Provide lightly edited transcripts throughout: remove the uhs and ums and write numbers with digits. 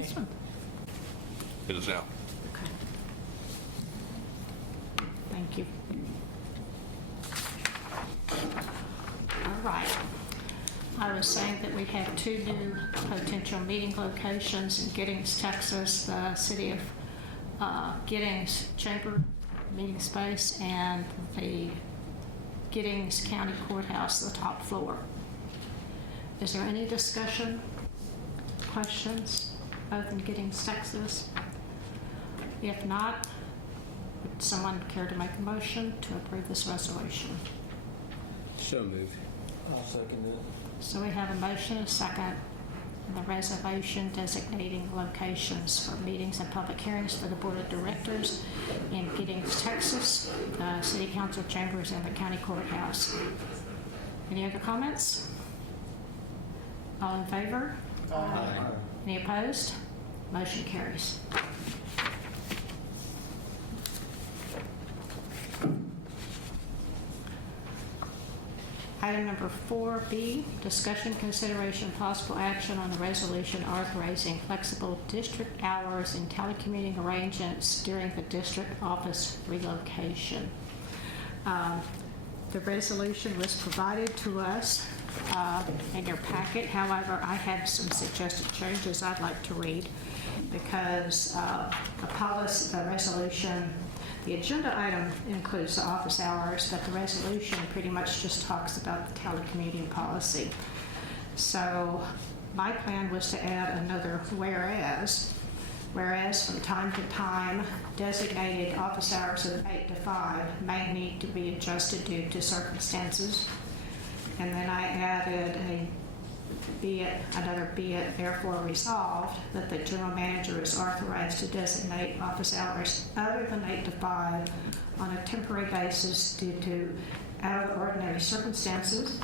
this one? It is now. Okay. Thank you. All right. I was saying that we have 2 new potential meeting locations in Giddings, Texas, the city of Giddings Chamber meeting space, and the Giddings County Courthouse, the top floor. Is there any discussion, questions, both in Giddings, Texas? If not, would someone care to make a motion to approve this resolution? So moved. I'll second it. So we have a motion, a second, on the resolution designating locations for meetings and public hearings for the Board of Directors in Giddings, Texas, the City Council chambers, and the County Courthouse. Any other comments? All in favor? Aye. Any opposed? Motion carries. Item number 4B, discussion, consideration, possible action on the resolution authorizing flexible district hours and telecommuting arrangements during the district office relocation. The resolution was provided to us in your packet. However, I have some suggested changes I'd like to read because the policy, the resolution, the agenda item includes the office hours, but the resolution pretty much just talks about the telecommuting policy. So my plan was to add another whereas from time to time, designated office hours of 8 to 5 may need to be adjusted due to circumstances. And then I added be it therefore resolved that the general manager is authorized to designate office hours other than 8 to 5 on a temporary basis due to out of the ordinary circumstances,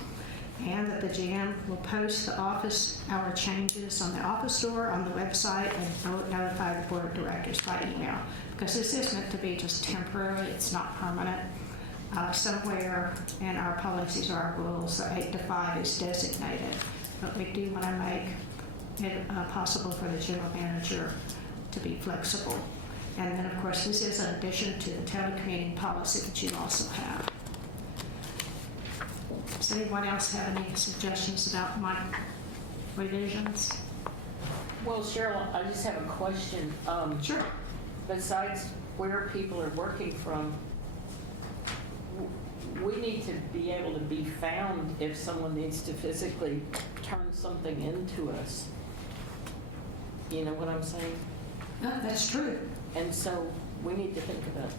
and that the GM will post the office hour changes on the office door, on the website, and notify the Board of Directors by email. Because this is meant to be just temporary, it's not permanent. Somewhere in our policies or our rules, the 8 to 5 is designated. But we do want to make it possible for the general manager to be flexible. And then, of course, this is in addition to the telecommuting policy that you also have. Does anyone else have any suggestions about my revisions? Well, Cheryl, I just have a question. Sure. Besides where people are working from, we need to be able to be found if someone needs to physically turn something into us. You know what I'm saying? No, that's true. And so we need to think about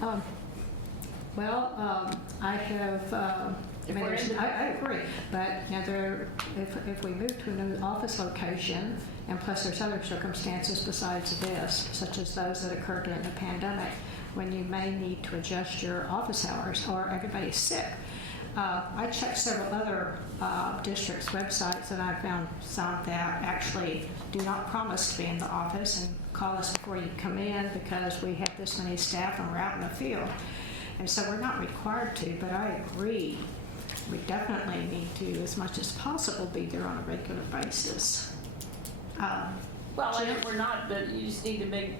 that. I have, I agree, but if we move to a new office location, and plus there's other circumstances besides this, such as those that occurred during the pandemic, when you may need to adjust your office hours or everybody's sick. I checked several other districts' websites, and I found some that actually do not promise to be in the office and call us before you come in because we have this many staff and we're out in the field. And so we're not required to, but I agree. We definitely need to, as much as possible, be there on a regular basis. Well, I know we're not, but you just need to make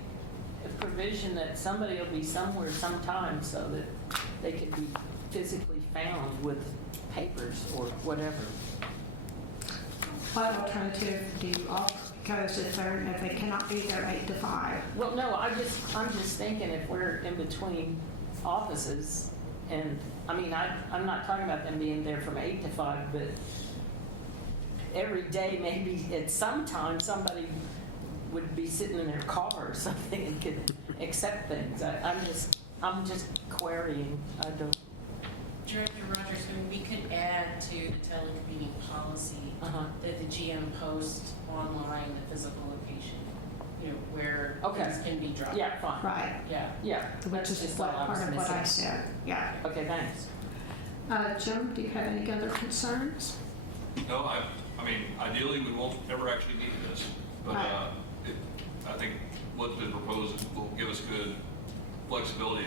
a provision that somebody will be somewhere sometime so that they can be physically found with papers or whatever. What alternative do you offer? Because if they cannot be there 8 to 5. Well, no, I'm just thinking if we're in between offices, and I mean, I'm not talking about them being there from 8 to 5, but every day maybe at some time somebody would be sitting in their car or something and could accept things. I'm just querying. I don't. Director Rogers, we could add to the telecommuting policy that the GM posts online the physical location, where things can be dropped. Yeah, fine. Right. Yeah. Which is part of what I said. Yeah. Okay, thanks. Jim, do you have any other concerns? No, I mean, ideally, we won't ever actually need this, but I think what's been proposed will give us good flexibility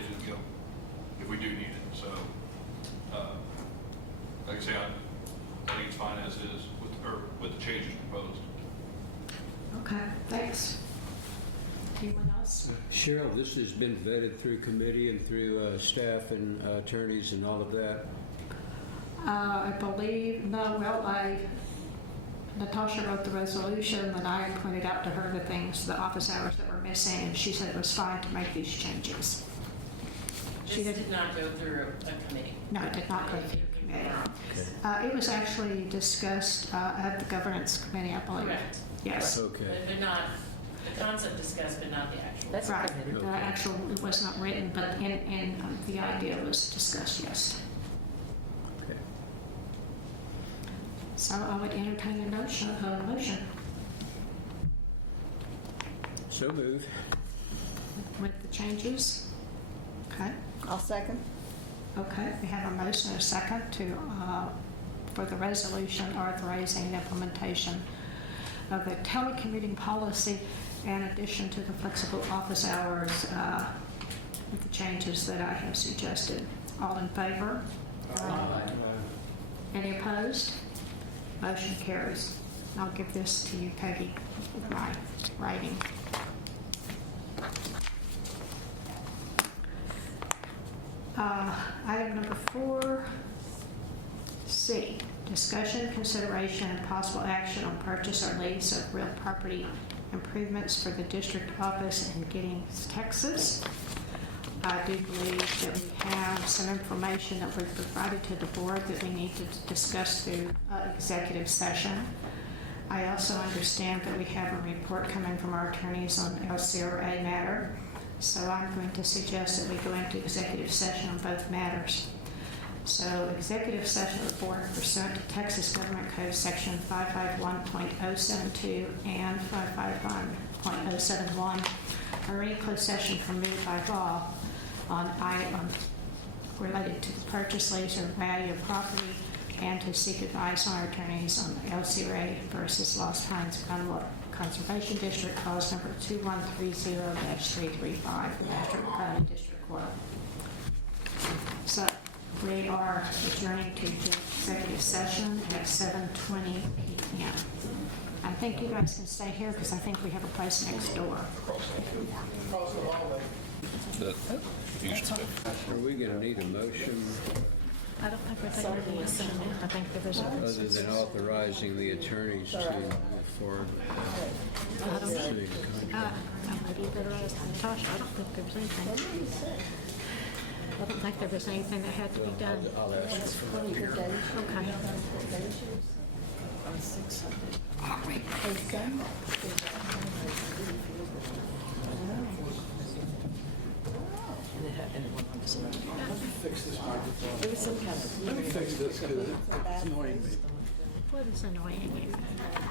if we do need it. So, like I say, I think it's fine as is with the changes proposed. Okay, thanks. Anyone else? Cheryl, this has been vetted through committee and through staff and attorneys and all of that? I believe, no, well, Natasha wrote the resolution, and I pointed out to her the things, the office hours that were missing, and she said it was fine to make these changes. She This did, did not go through a committee. no, it did not go through committee. It was actually discussed at the governance committee, I believe. Correct. Yes. Okay. But not, the concept discussed, but not the actual. That's Right, okay. the actual, it was not written, but the idea was discussed, yes. Okay. So I would entertain a motion. So move. With the changes? Okay, I'll second. okay, we have a motion and a second for the resolution authorizing the implementation of the telecommuting policy in addition to the flexible office hours with the changes that I have suggested. All in favor? Any opposed? Motion carries. I'll give this to you, Peggy, with my writing. Item number 4C, discussion, consideration, and possible action on purchase or lease of real property improvements for the district office in Giddings, Texas. I do believe that we have some information that was provided to the board that we need to discuss through executive session. I also understand that we have a report coming from our attorneys on LCRA matter. So I'm going to suggest that we go into executive session on both matters. So executive session of the board pursuant to Texas Government Code Section 551.072 and 551.071 or any closed session permitted by law on item related to the purchase, lease, or value of property, and to seek advice on our attorneys on LCRA versus Lost Pines Groundwater Conservation District, cause number 2130-335, Patrick County District Court. So we are adjourning to executive session at 7:20 p.m. I think you guys can stay here because I think we have a place next door. Are we going to need a motion I don't think we're taking a motion. I think there was a... other than authorizing the attorneys to move forward? I don't know. Maybe you better ask Natasha. I don't think there was anything. I don't think there was anything that had to be done. I'll ask her. Okay. Let me fix this because it's annoying me. What is annoying you?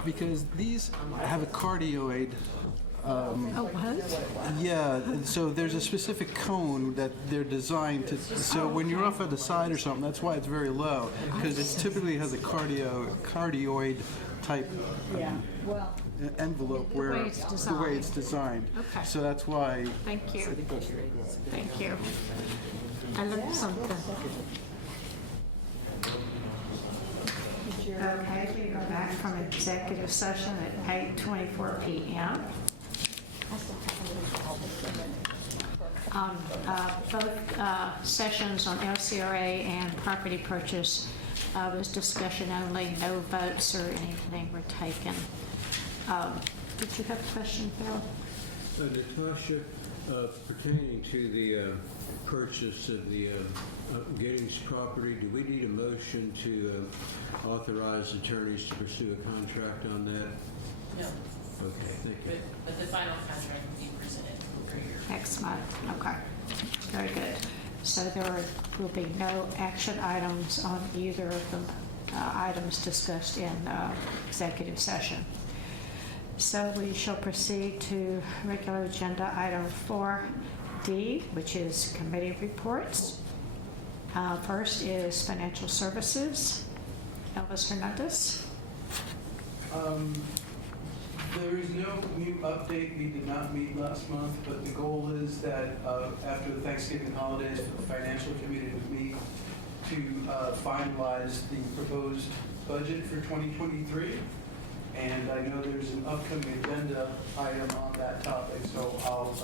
Because these have a cardioid. Oh, what? Yeah, so there's a specific cone that they're designed to. So when you're off at the side or something, that's why it's very low, because it typically has a cardioid type envelope The way it's the way it's designed. Okay. So that's why. Thank you. Thank you. I learned something. Okay, we are back from executive session at 8:24 p.m. Both sessions on LCRA and property purchase was discussion only, no votes or anything were taken. Did you have a question, Phil? Natasha, pertaining to the purchase of the Giddings property, do we need a motion to authorize attorneys to pursue a contract on that? No, Okay, thank you. but the final contract will be presented for your. Next month, okay. Very good. So there will be no action items on either of the items discussed in executive session. So we shall proceed to regular agenda item 4D, which is committee reports. First is financial services. Elvis Hernandez. There is no new update. We did not meet last month, but the goal is that after the Thanksgiving holidays, for the financial committee to meet to finalize the proposed budget for 2023. And I know there's an upcoming agenda item on that topic, so I'll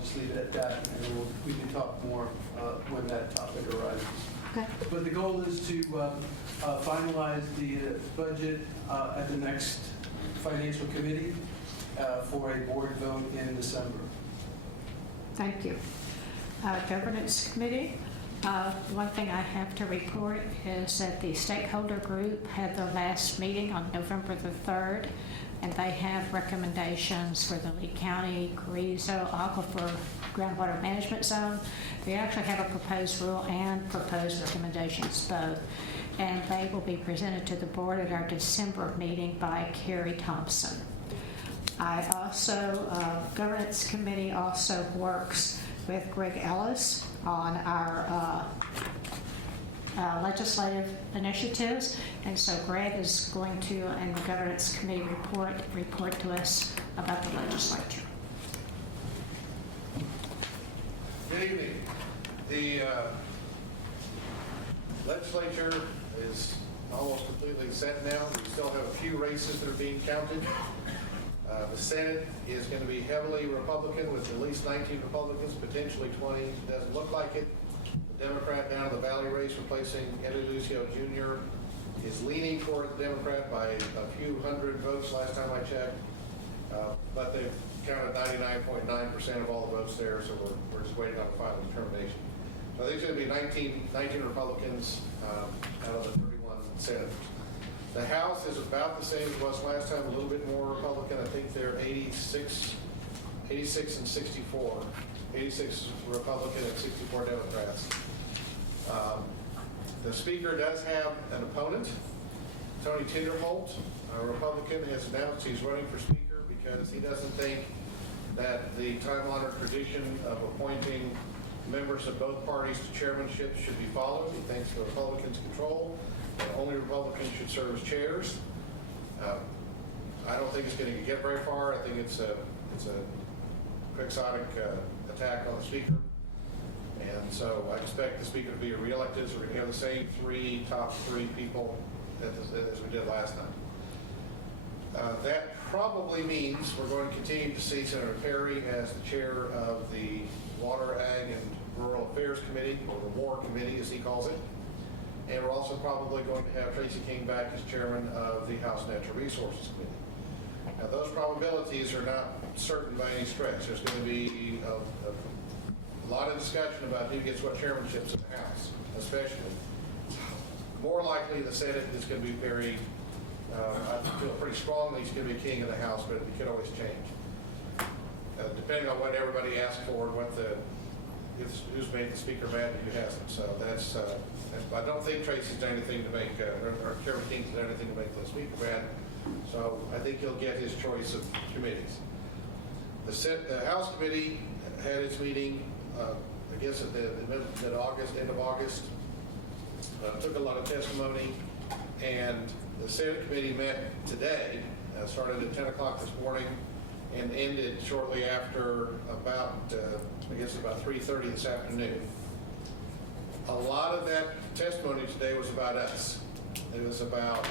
just leave it at that, and we can talk more when that topic arises. Okay. But the goal is to finalize the budget at the next financial committee for a board vote in December. Thank you. Governance Committee, one thing I have to report is that the stakeholder group had their last meeting on November the 3rd, and they have recommendations for the Lee County Carrizo Aquifer Groundwater Management Zone. They actually have a proposed rule and proposed recommendations both, and they will be presented to the board at our December meeting by Carrie Thompson. I also, Governance Committee also works with Greg Ellis on our legislative initiatives, and so Greg is going to, in the Governance Committee report to us about the legislature. Good evening. The legislature is almost completely set now. We still have a few races that are being counted. The Senate is going to be heavily Republican with at least 19 Republicans, potentially 20. It doesn't look like it. The Democrat down in the Valley race replacing Eddie Lucio Jr. is leaning toward the Democrat by a few hundred votes last time I checked. But they've counted 99.9% of all the votes there, so we're just waiting on the final determination. So I think it's going to be 19 Republicans out of the 31 senators. The House is about the same as it was last time, a little bit more Republican. I think they're 86 and 64. 86 Republican and 64 Democrats. The Speaker does have an opponent. Tony Tinderholt, a Republican, has announced he's running for Speaker because he doesn't think that the time-honored tradition of appointing members of both parties to chairmanship should be followed. He thinks the Republicans control, and only Republicans should serve as chairs. I don't think it's going to get very far. I think it's a quixotic attack on the Speaker. And so I expect the Speaker to be reelected, so we're going to have the same top three people as we did last time. That probably means we're going to continue to see Senator Perry as the chair of the Water, Ag, and Rural Affairs Committee, or the WAR Committee as he calls it. And we're also probably going to have Tracy King back as chairman of the House Natural Resources Committee. Now those probabilities are not certain by any stretch. There's going to be a lot of discussion about who gets what chairmanships in the House, especially. More likely the Senate is going to be Perry. I feel pretty strongly he's going to be king of the House, but it could always change. Depending on what everybody asks for and who's made the Speaker mad and who hasn't. So that's I don't think Tracy's done anything to make, or Chairman King's done anything to make the Speaker mad. So I think he'll get his choice of committees. The House Committee had its meeting, I guess at the end of August. Took a lot of testimony, and the Senate Committee met today, started at 10 o'clock this morning, and ended shortly after about 3:30 this afternoon. A lot of that testimony today was about us. It was about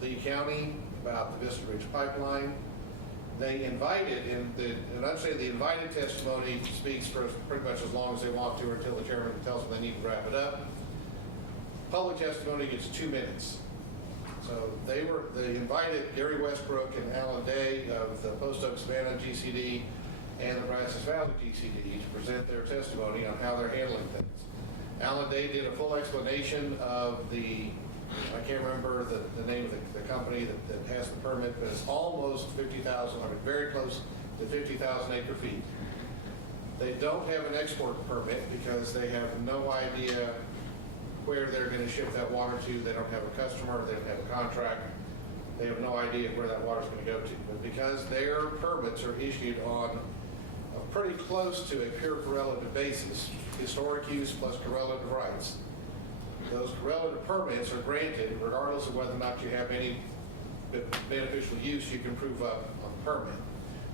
Lee County, about the Vista Ridge Pipeline. They invited, and I'd say the invited testimony speaks for pretty much as long as they want to until the chairman tells them they need to wrap it up. Public testimony gets 2 minutes. So they invited Gary Westbrook and Alan Day of the Post Oak Savannah GCD and the Brazos Valley GCD to present their testimony on how they're handling things. Alan Day did a full explanation of I can't remember the name of the company that has the permit, but it's almost 50,000, very close to 50,000 acre feet. They don't have an export permit because they have no idea where they're going to ship that water to. They don't have a customer, they don't have a contract. They have no idea where that water is going to go to. But because their permits are issued on a pretty close to a pure correlative basis, historic use plus correlative rights, those correlative permits are granted regardless of whether or not you have any beneficial use you can prove up on the permit.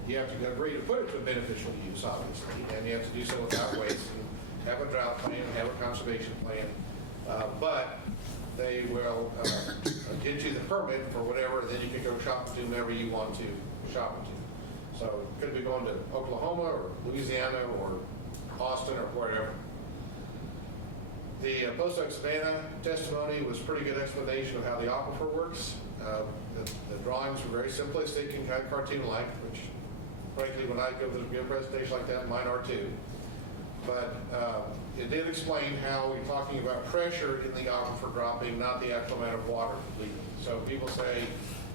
You have to agree to put it to a beneficial use, obviously, and you have to do so without waste, and have a drought plan, have a conservation plan. But they will get you the permit for whatever, then you can go shopping to whomever you want to shop to. So it could be going to Oklahoma or Louisiana or Austin or wherever. The Post Oak Savannah testimony was a pretty good explanation of how the aquifer works. The drawings were very simplistic and kind of cartoon-like, which frankly, when I give a presentation like that, mine are too. But it did explain how we're talking about pressure in the aquifer dropping, not the actual amount of water leaving. So people say,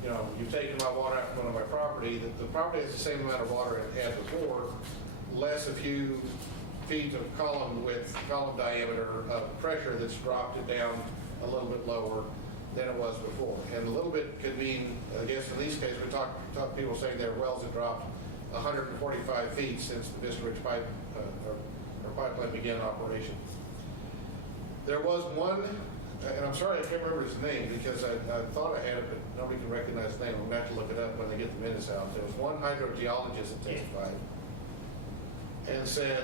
you know, you've taken my water out from my property. The property has the same amount of water it had before, less a few feet of column diameter of pressure that's dropped it down a little bit lower than it was before. And a little bit could mean, I guess in these cases, we talk people saying their wells have dropped 145 feet since the Vista Ridge pipeline began operation. There was one, and I'm sorry I can't remember his name because I thought I had it, but nobody can recognize his name. I'm going to have to look it up when they get the minutes out. There was one hydrogeologist that testified and said,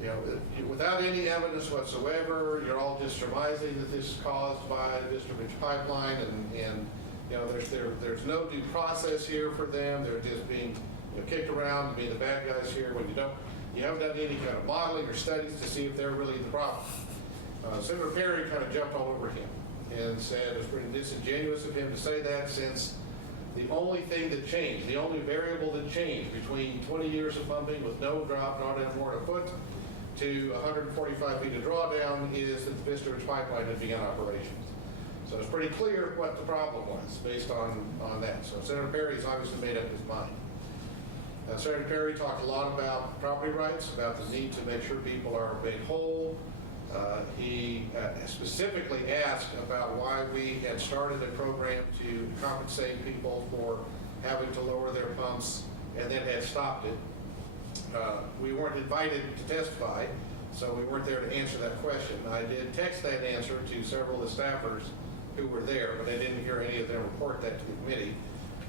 you know, without any evidence whatsoever, you're all just surmising that this is caused by the Vista Ridge pipeline, and you know, there's no due process here for them. They're just being, you know, kicked around, being the bad guys here when you haven't done any kind of modeling or studies to see if they're really the problem. Senator Perry kind of jumped all over him and said it was pretty disingenuous of him to say that, since the only thing that changed, the only variable that changed between 20 years of pumping with no drawdown more than a foot to 145 feet of drawdown is that the Vista Ridge pipeline had begun operations. So it's pretty clear what the problem was based on that. So Senator Perry's obviously made up his mind. Senator Perry talked a lot about property rights, about the need to make sure people are made whole. He specifically asked about why we had started a program to compensate people for having to lower their pumps and then had stopped it. We weren't invited to testify, so we weren't there to answer that question. I did text that answer to several of the staffers who were there, but I didn't hear any of them report that to the committee.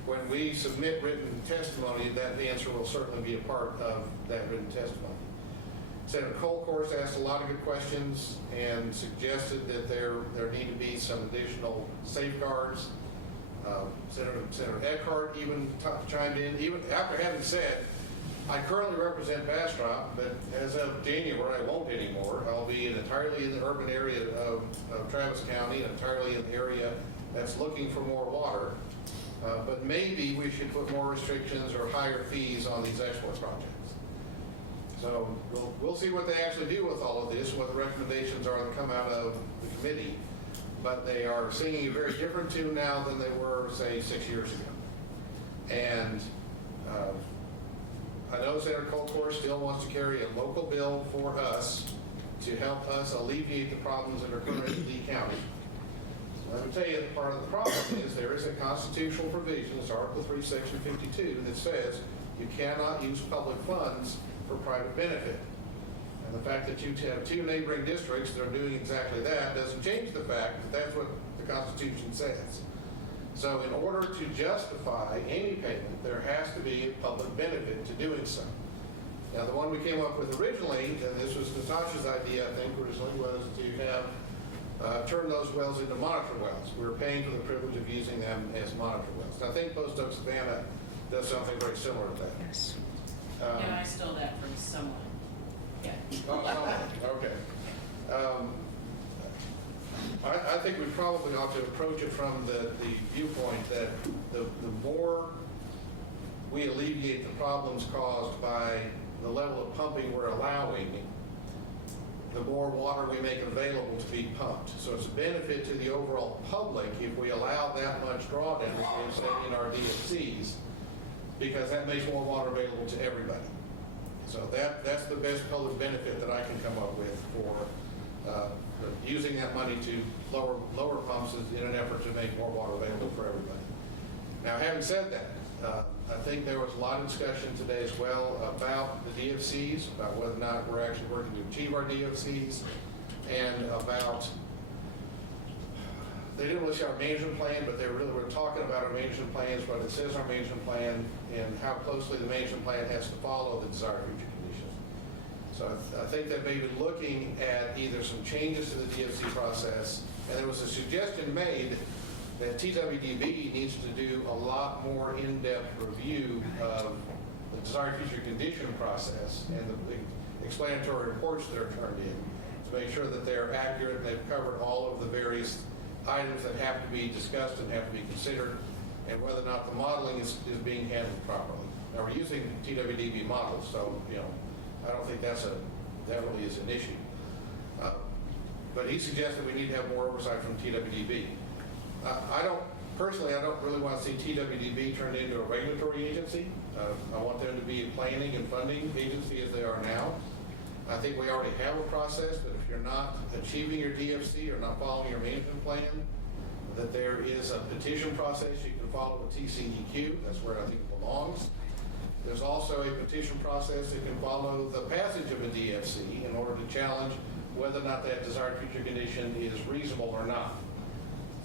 When we submit written testimony, that answer will certainly be a part of that written testimony. Senator Cole, of course, asked a lot of good questions and suggested that there need to be some additional safeguards. Senator Eckhart even chimed in, even after having said, I currently represent Bastrop, but as of January, I won't anymore. I'll be entirely in the urban area of Travis County, and entirely in the area that's looking for more water. But maybe we should put more restrictions or higher fees on these export projects. So we'll see what they actually do with all of this, what the recommendations are that come out of the committee. But they are singing a very different tune now than they were, say, 6 years ago. And I know Senator Colcore still wants to carry a local bill for us to help us alleviate the problems that are current in Lee County. So let me tell you that part of the problem is there is a constitutional provision, it's Article 3, Section 52, that says you cannot use public funds for private benefit. And the fact that you have two neighboring districts that are doing exactly that doesn't change the fact that that's what the Constitution says. So in order to justify any payment, there has to be a public benefit to doing so. Now, the one we came up with originally, and this was Natasha's idea, I think, originally, was to have turn those wells into monitor wells. We were paying for the privilege of using them as monitor wells. And I think Post Oak Savannah does something very similar to that. Yes. Yeah, I stole that from someone. Yeah. Okay. I think we probably ought to approach it from the viewpoint that the more we alleviate the problems caused by the level of pumping we're allowing, the more water we make available to be pumped. So it's a benefit to the overall public if we allow that much drawdown, as we say in our DFCs, because that makes more water available to everybody. So that's the best public benefit that I can come up with for using that money to lower pumps in an effort to make more water available for everybody. Now, having said that, I think there was a lot of discussion today as well about the DFCs, about whether or not we're actually working to achieve our DFCs, and about, they didn't really say our management plan, but they really were talking about our management plans, what it says in our management plan, and how closely the management plan has to follow the desired future conditions. So I think that maybe looking at either some changes to the DFC process, and there was a suggestion made that TWDB needs to do a lot more in-depth review of the desired future condition process and the explanatory reports that are turned in to make sure that they're accurate and they've covered all of the various items that have to be discussed and have to be considered, and whether or not the modeling is being handled properly. Now, we're using TWDB models, so, I don't think that really is an issue. But he suggested we need to have more oversight from TWDB. Personally, I don't really want to see TWDB turned into a regulatory agency. I want them to be a planning and funding agency as they are now. I think we already have a process that if you're not achieving your DFC or not following your management plan, that there is a petition process you can follow with TCEQ. That's where I think it belongs. There's also a petition process that can follow the passage of a DFC in order to challenge whether or not that desired future condition is reasonable or not.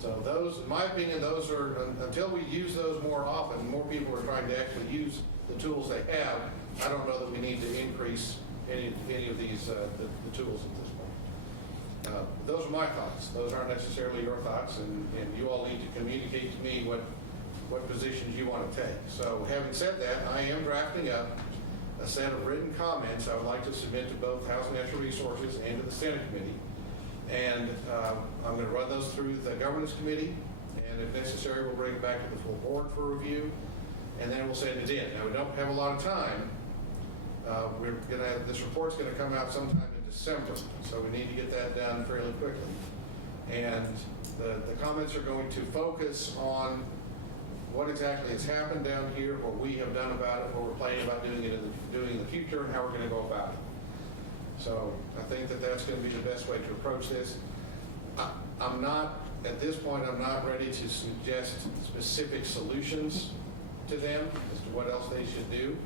So those, in my opinion, those are, until we use those more often, more people are trying to actually use the tools they have, I don't know that we need to increase any of these, the tools at this point. Those are my thoughts. Those aren't necessarily your thoughts, and you all need to communicate to me what positions you want to take. So having said that, I am drafting up a set of written comments I would like to submit to both House and Natural Resources and to the Senate Committee. And I'm going to run those through the Governance Committee, and if necessary, we'll bring it back to the full board for review, and then we'll send it in. Now, we don't have a lot of time. This report's going to come out sometime in December, so we need to get that done fairly quickly. And the comments are going to focus on what exactly has happened down here, what we have done about it, what we're planning about doing in the future, and how we're going to go about it. So I think that that's going to be the best way to approach this. I'm not, at this point, I'm not ready to suggest specific solutions to them as to what else they should do.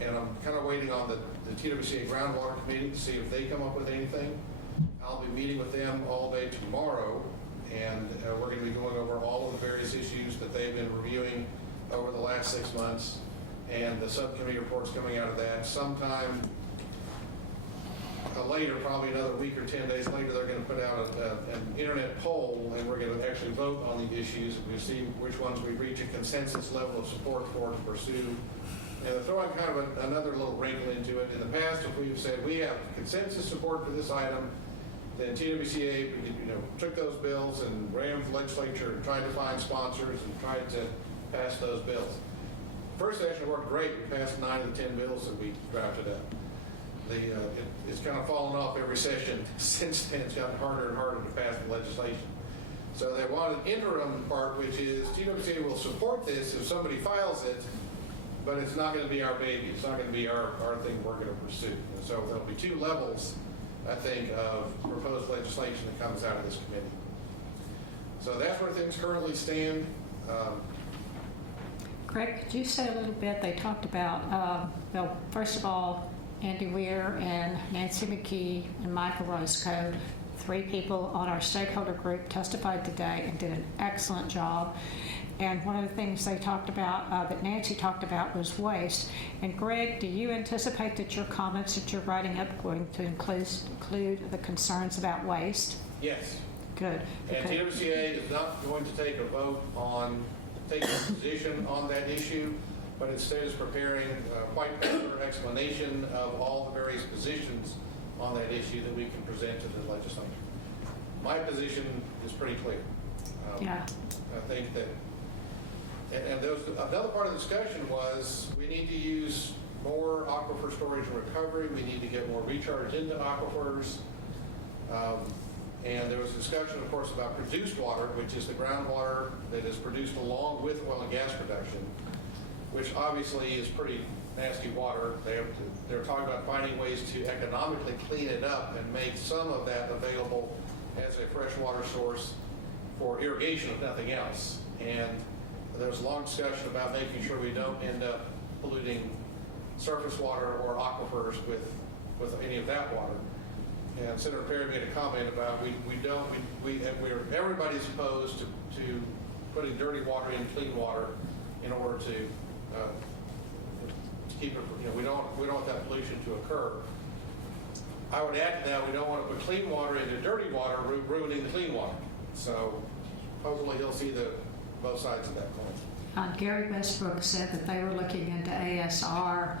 And I'm kind of waiting on the TWCA Groundwater Committee to see if they come up with anything. I'll be meeting with them all day tomorrow, and we're going to be going over all of the various issues that they've been reviewing over the last 6 months, and the subcommittee reports coming out of that. Sometime later, probably another week or 10 days later, they're going to put out an internet poll, and we're going to actually vote on the issues, and we'll see which ones we reach a consensus level of support for to pursue. And to throw in kind of another little wrinkle into it, in the past, if we've said we have consensus support for this item, then TWCA took those bills and ran the legislature and tried to find sponsors and tried to pass those bills. First session worked great. We passed 9 of the 10 bills that we drafted up. It's kind of fallen off every session since then. It's gotten harder and harder to pass the legislation. So they want an interim part, which is TWCA will support this if somebody files it, but it's not going to be our baby. It's not going to be our thing we're going to pursue. And so there'll be 2 levels, I think, of proposed legislation that comes out of this committee. So that's where things currently stand. Greg, could you say a little bit? They talked about, well, first of all, Andy Weir and Nancy McKee and Michael Roscoe, 3 people on our stakeholder group, testified today and did an excellent job. And one of the things they talked about, that Nancy talked about, was waste. And Greg, do you anticipate that your comments that you're writing up are going to include the concerns about waste? Yes. Good. And TWCA is not going to take a vote on taking a position on that issue, but instead is preparing a white paper explanation of all the various positions on that issue that we can present to the legislature. My position is pretty clear. Yeah. I think that, and there was another part of the discussion was we need to use more aquifer storage and recovery. We need to get more recharge into aquifers. And there was discussion, of course, about produced water, which is the groundwater that is produced along with oil and gas production, which obviously is pretty nasty water. They're talking about finding ways to economically clean it up and make some of that available as a freshwater source for irrigation, if nothing else. And there was a long discussion about making sure we don't end up polluting surface water or aquifers with any of that water. And Senator Perry made a comment about everybody's opposed to putting dirty water in clean water in order to keep it, we don't want that pollution to occur. I would add to that, we don't want to put clean water into dirty water, ruining the clean water. So hopefully he'll see both sides of that coin. Gary Westbrook said that they were looking into ASR,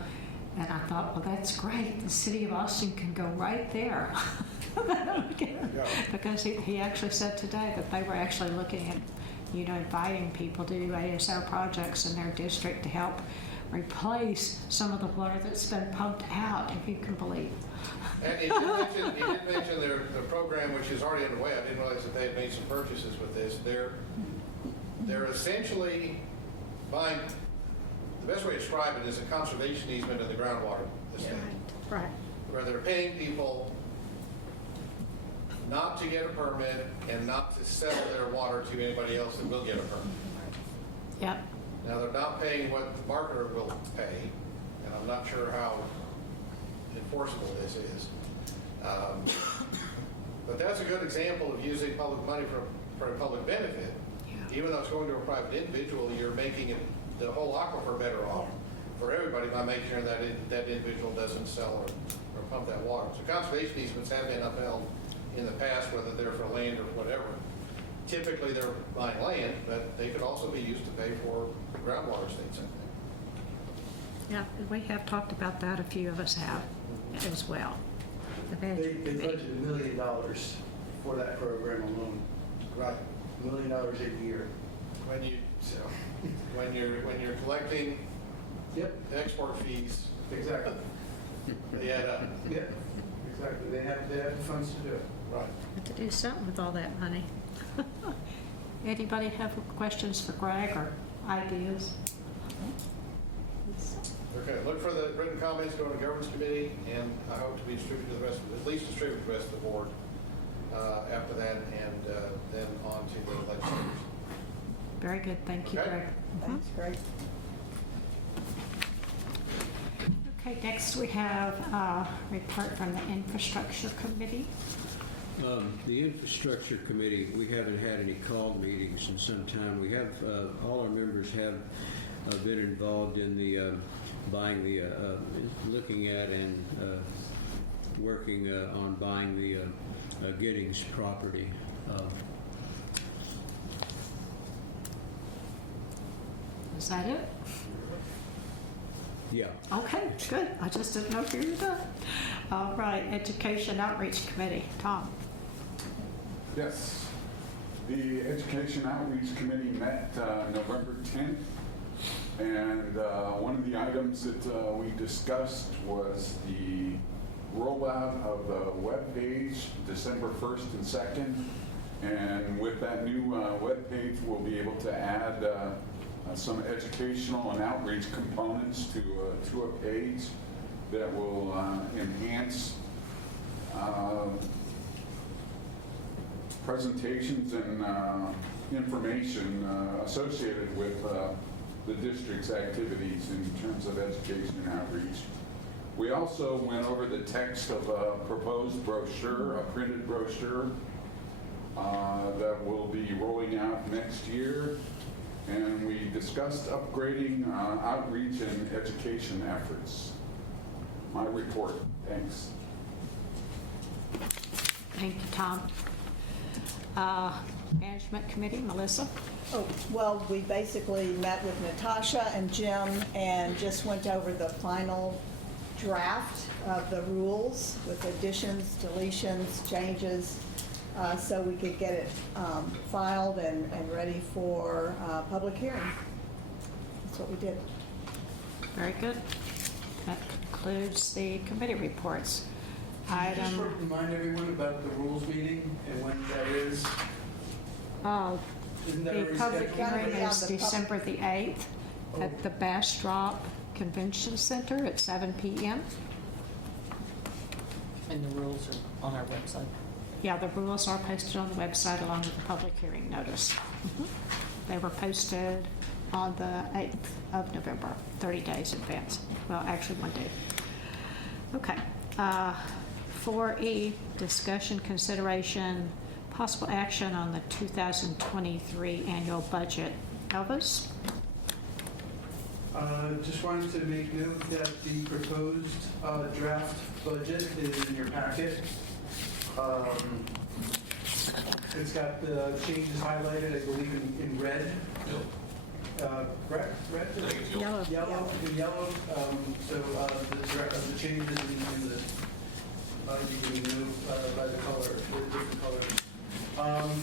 and I thought, well, that's great. The city of Austin can go right there. Because he actually said today that they were actually looking at, inviting people to do ASR projects in their district to help replace some of the water that's been pumped out, if you can believe. And he did mention the program, which is already underway. I didn't realize that they had made some purchases with this. They're essentially buying, the best way to describe it is a conservation easement of the groundwater estate. Right. Where they're paying people not to get a permit and not to sell their water to anybody else that will get a permit. Yep. Now, they're not paying what the marketer will pay, and I'm not sure how enforceable this is. But that's a good example of using public money for a public benefit. Yeah. Even though it's going to a private individual, you're making the whole aquifer better off for everybody by making sure that that individual doesn't sell or pump that water. So conservation easements have been upheld in the past, whether they're for land or whatever. Typically, they're buying land, but they could also be used to pay for groundwater estates, I think. Yeah, we have talked about that. A few of us have as well. They budgeted $1 million for that program alone. Right. $1 million a year. When you're collecting Yep, export fees, exactly. they add up. Yep, exactly. They have the funds to do it. Right. Have to do something with all that money. Anybody have questions for Greg or ideas? Okay, look for the written comments going to governance committee, and I hope to be distributed to the rest of, at least distribute to the rest of the board after that, and then on to the legislators. Very good. Thank you, Okay. Greg. Thanks, Greg. Okay, next we have a report from the infrastructure committee. The infrastructure committee, we haven't had any called meetings in some time. We have, all our members have been involved in the buying the, looking at and working on buying the Giddings property. Is that it? Yeah. Okay, good. I just didn't know if you were done. All right, Education Outreach Committee. Tom. Yes. The Education Outreach Committee met November 10th, and one of the items that we discussed was the rollout of the web page December 1st and 2nd. And with that new web page, we'll be able to add some educational and outreach components to a page that will enhance presentations and information associated with the district's activities in terms of education and outreach. We also went over the text of a proposed brochure, a printed brochure that will be rolling out next year. And we discussed upgrading outreach and education efforts. My report. Thanks. Thank you, Tom. Management Committee, Melissa. Oh, well, we basically met with Natasha and Jim and just went over the final draft of the rules with additions, deletions, changes, so we could get it filed and ready for public hearing. That's what we did. Very good. That concludes the committee reports. Just remind everyone about the rules meeting and when that is. Oh, Isn't that the already public scheduled? hearing Gotta be on is the pub- December the 8th at the Bastrop Convention Center at 7 p.m. And the rules are on our website. Yeah, the rules are posted on the website along with the public hearing notice. They were posted on the 8th of November, 30 days in advance. Well, actually 1 day. Okay. 4E, discussion, consideration, possible action on the 2023 annual budget. Elvis? Just wanted to make note that the proposed draft budget is in your packet. It's got the changes highlighted, I believe, in red. Correct? Red? I think it's Yellow. Yellow, in yellow. The changes in the, you can move by the color, the different colors.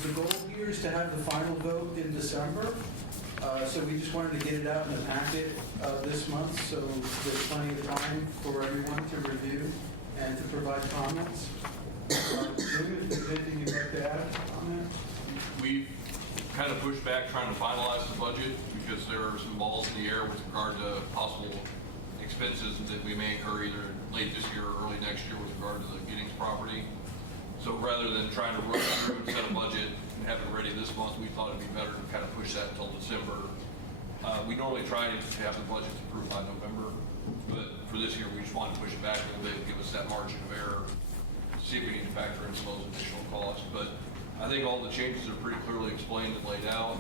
The goal here is to have the final vote in December. So we just wanted to get it out in the packet this month, so there's plenty of time for everyone to review and to provide comments. Jim, if there's anything you'd like to add on that? We've kind of pushed back trying to finalize the budget because there are some balls in the air with regard to possible expenses that we may incur either late this year or early next year with regard to the Giddings property. So rather than trying to rush through and set a budget and have it ready this month, we thought it'd be better to kind of push that until December. We normally try to have the budget approved by November, but for this year, we just wanted to push it back a little bit and give us that margin of error to see if we need to factor in some of those additional costs. But I think all the changes are pretty clearly explained and laid out.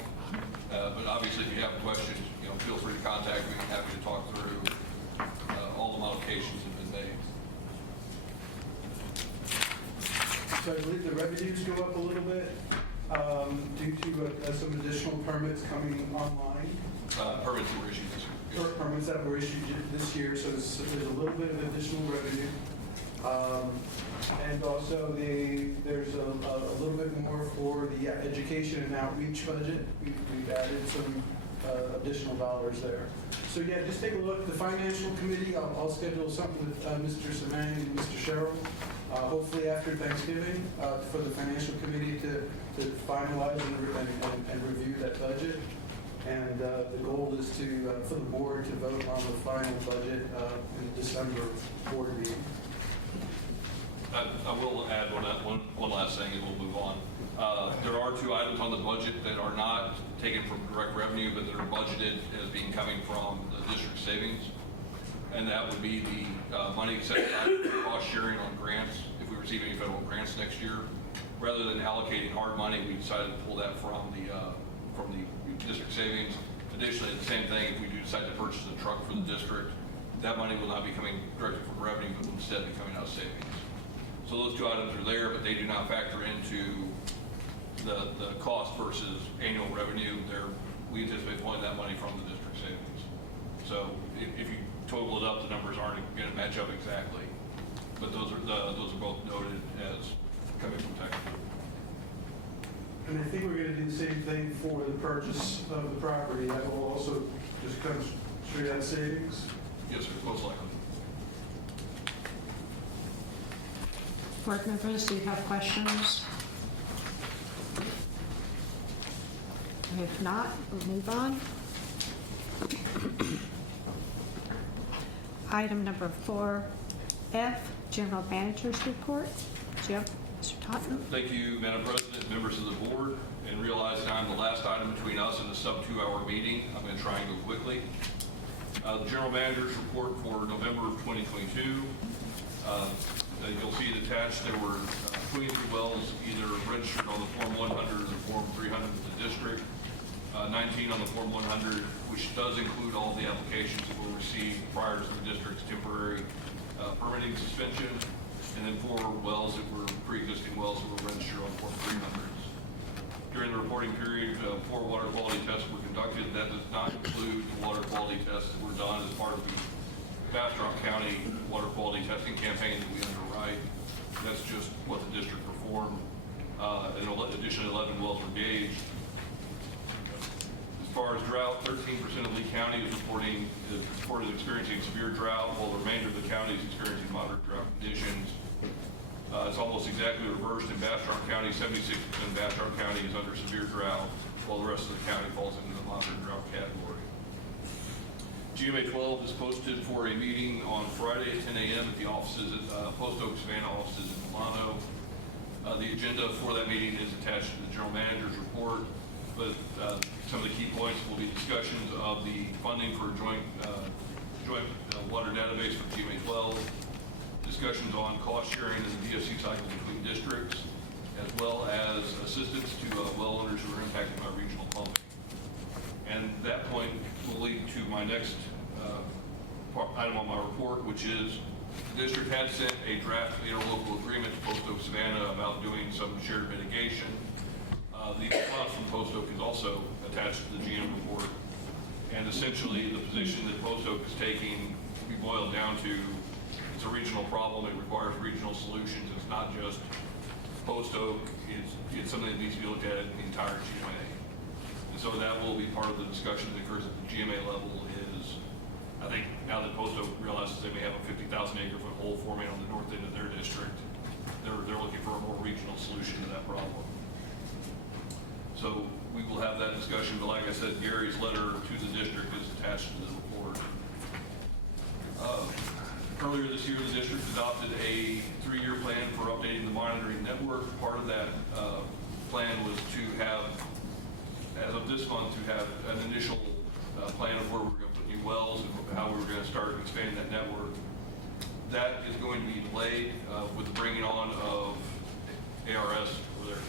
But obviously, if you have questions, feel free to contact me. I'm happy to talk through all the modifications that have been made. So I believe the revenues go up a little bit due to some additional permits coming online. Permits that were issued this year. Permits that were issued this year, so there's a little bit of additional revenue. And also there's a little bit more for the education and outreach budget. We've added some additional dollars there. So yeah, just take a look. The financial committee, I'll schedule something with Mr. Samani and Mr. Sherrill, hopefully after Thanksgiving, for the financial committee to finalize and review that budget. And the goal is for the board to vote on the final budget in December board meeting. I will add one last thing, and we'll move on. There are two items on the budget that are not taken from direct revenue, but that are budgeted as being coming from the district savings. And that would be the money set aside for cost sharing on grants, if we receive any federal grants next year. Rather than allocating hard money, we decided to pull that from the district savings. Additionally, the same thing, if we do decide to purchase a truck for the district, that money will not be coming directly from revenue, but will instead be coming out of savings. So those two items are there, but they do not factor into the cost versus annual revenue. We anticipate pulling that money from the district savings. So if you total it up, the numbers aren't going to match up exactly, but those are both noted as coming from technical. And I think we're going to do the same thing for the purchase of the property. That will also just come straight out of savings. Yes, sir, most likely. Board members, do you have questions? If not, we'll move on. Item number 4F, General Manager's Report. Jim, Mr. Tottenham. Thank you, Madam President, members of the board, and realizing I'm the last item between us and the sub-2-hour meeting, I'm going to try and go quickly. The General Manager's Report for November of 2022. You'll see it attached. There were 23 wells either registered on the Form 100 or the Form 300 of the district, 19 on the Form 100, which does include all the applications that were received prior to the district's temporary permitting suspension, and then 4 wells that were pre-existing wells that were registered on Form 300s. During the reporting period, 4 water quality tests were conducted. That does not include the water quality tests that were done as part of the Bastrop County water quality testing campaign that we underwrite. That's just what the district performed. And additionally, 11 wells were gauged. As far as drought, 13% of Lee County is reported experiencing severe drought, while the remainder of the county is experiencing moderate drought conditions. It's almost exactly reversed in Bastrop County. 76% of Bastrop County is under severe drought, while the rest of the county falls into the moderate drought category. GMA 12 is posted for a meeting on Friday at 10 a.m. at the offices at Post Oak Savannah offices in Milano. The agenda for that meeting is attached to the General Manager's Report, but some of the key points will be discussions of the funding for a joint water database for GMA 12, discussions on cost sharing in the DFC cycle between districts, as well as assistance to well owners who are impacted by regional pumping. And that point will lead to my next item on my report, which is the district had sent a draft interlocal agreement to Post Oak Savannah about doing some shared mitigation. The response from Post Oak is also attached to the GM report. And essentially, the position that Post Oak is taking, we boil down to, it's a regional problem. It requires regional solutions. It's not just Post Oak. It's something that needs to be looked at the entire GMA. And so that will be part of the discussion that occurs at the GMA level is, I think now that Post Oak realizes they may have a 50,000 acre foot hole forming on the north end of their district, they're looking for a more regional solution to that problem. So we will have that discussion, but like I said, Gary's letter to the district is attached to the report. Earlier this year, the district adopted a 3-year plan for updating the monitoring network. Part of that plan was to have, as of this month, to have an initial plan of where we're going to put new wells and how we were going to start expanding that network. That is going to be delayed with the bringing on of ARS over there.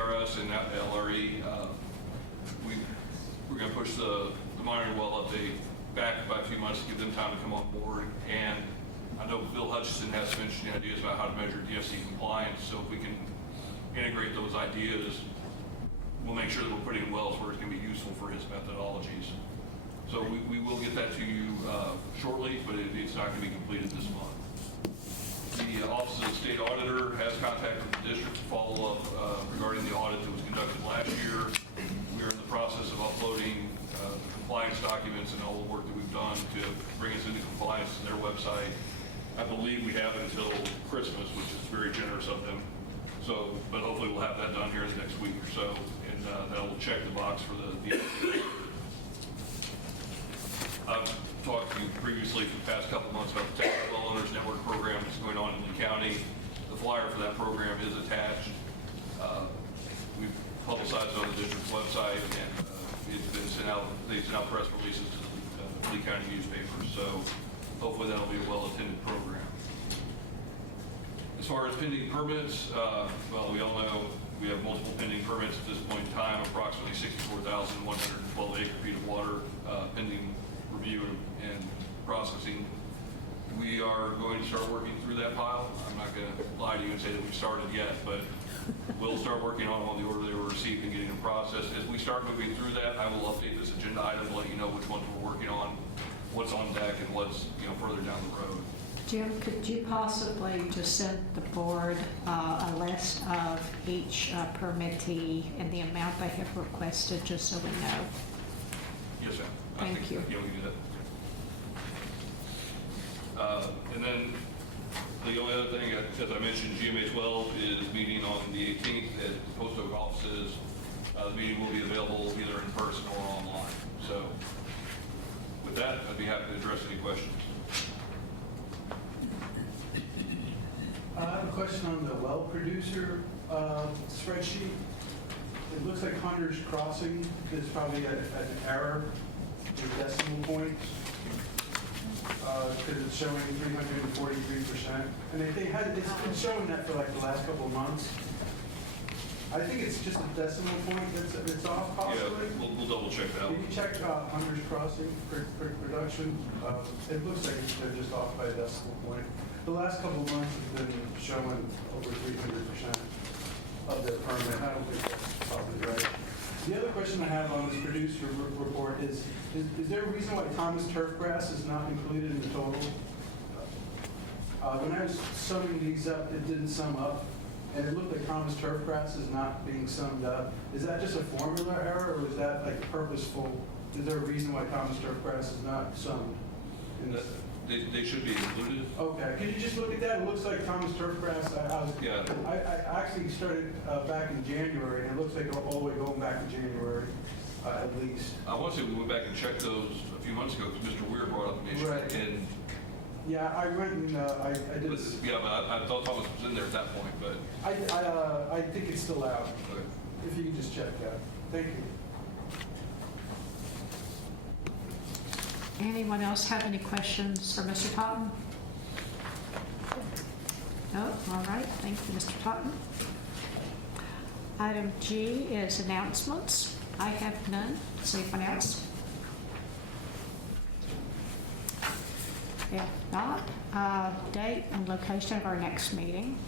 ARS and LRE. We're going to push the monitoring well update back by a few months to give them time to come on board. And I know Bill Hutchison has some interesting ideas about how to measure DFC compliance. So if we can integrate those ideas, we'll make sure that we're putting in wells where it's going to be useful for his methodologies. So we will get that to you shortly, but it's not going to be completed this month. The Office of the State Auditor has contacted the district to follow up regarding the audit that was conducted last year. We are in the process of uploading the compliance documents and all the work that we've done to bring us into compliance to their website. I believe we have until Christmas, which is very generous of them. So, but hopefully we'll have that done here in the next week or so, and that will check the box for the I've talked to you previously for the past couple months about the Texas Well Owners Network program that's going on in Lee County. The flyer for that program is attached. We've publicized it on the district's website, and it's been sent out. They sent out press releases to the Lee County newspapers. So hopefully that'll be a well-attended program. As far as pending permits, well, we all know we have multiple pending permits at this point in time, approximately 64,112 acre-feet of water pending review and processing. We are going to start working through that pile. I'm not going to lie to you and say that we've started yet, but we'll start working on them on the order they were received and getting them processed. As we start moving through that, I will update this agenda item to let you know which ones we're working on, what's on deck, and what's further down the road. Jim, could you possibly just send the board a list of each permittee and the amount they have requested, just so we know? Yes, ma'am. Thank you. Yeah, we can do that. And then the only other thing, as I mentioned, GMA 12 is meeting on the 18th at Post Oak offices. The meeting will be available either in person or online. So with that, I'd be happy to address any questions. I have a question on the well producer spreadsheet. It looks like Hunter's Crossing is probably an error with decimal points because it's showing 343%. And it's been showing that for like the last couple of months. I think it's just a decimal point that's off possibly. Yeah, we'll double check that. Can you check Hunter's Crossing production? It looks like they're just off by a decimal point. The last couple of months have been showing over 300% of their permit. I don't think that's probably right. The other question I have on this producer report is there a reason why Thomas Turfgrass is not included in the total? When I was summing these up, it didn't sum up, and it looked like Thomas Turfgrass is not being summed up. Is that just a formula error, or is that like purposeful? Is there a reason why Thomas Turfgrass is not summed in this? They should be included. Okay, could you just look at that? It looks like Thomas Turfgrass. I actually started back in January, and it looks like all the way going back to January, at least. I want to say we went back and checked those a few months ago because Mr. Weir brought up an issue. Right. And Yeah, I went and I did. yeah, but I thought Thomas was in there at that point, but. I think it's still out. Okay. If you can just check that. Thank you. Anyone else have any questions for Mr. Totten? No? All right. Thank you, Mr. Totten. Item G is announcements. I have none. Does anyone else? If not, date and location of our next meeting.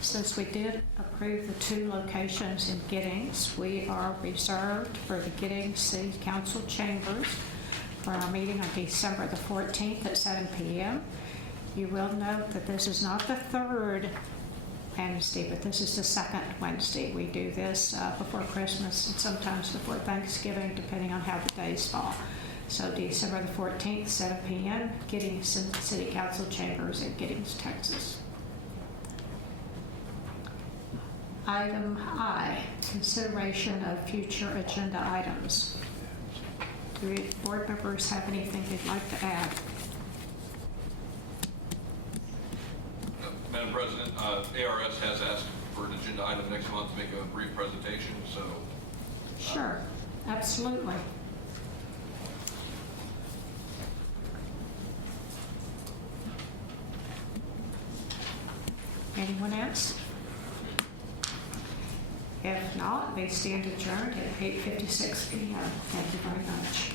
Since we did approve the 2 locations in Giddings, we are reserved for the Giddings City Council chambers for our meeting on December the 14th at 7 p.m. You will note that this is not the 3rd Wednesday, but this is the 2nd Wednesday. We do this before Christmas and sometimes before Thanksgiving, depending on how the days fall. So December the 14th, 7 p.m., Giddings City Council chambers in Giddings, Texas. Item I, consideration of future agenda items. Do board members have anything they'd like to add? Madam President, ARS has asked for an agenda item next month to make a brief presentation, so. Sure, absolutely. Anyone else? If not, we stand adjourned at 8:56 p.m. Thank you very much.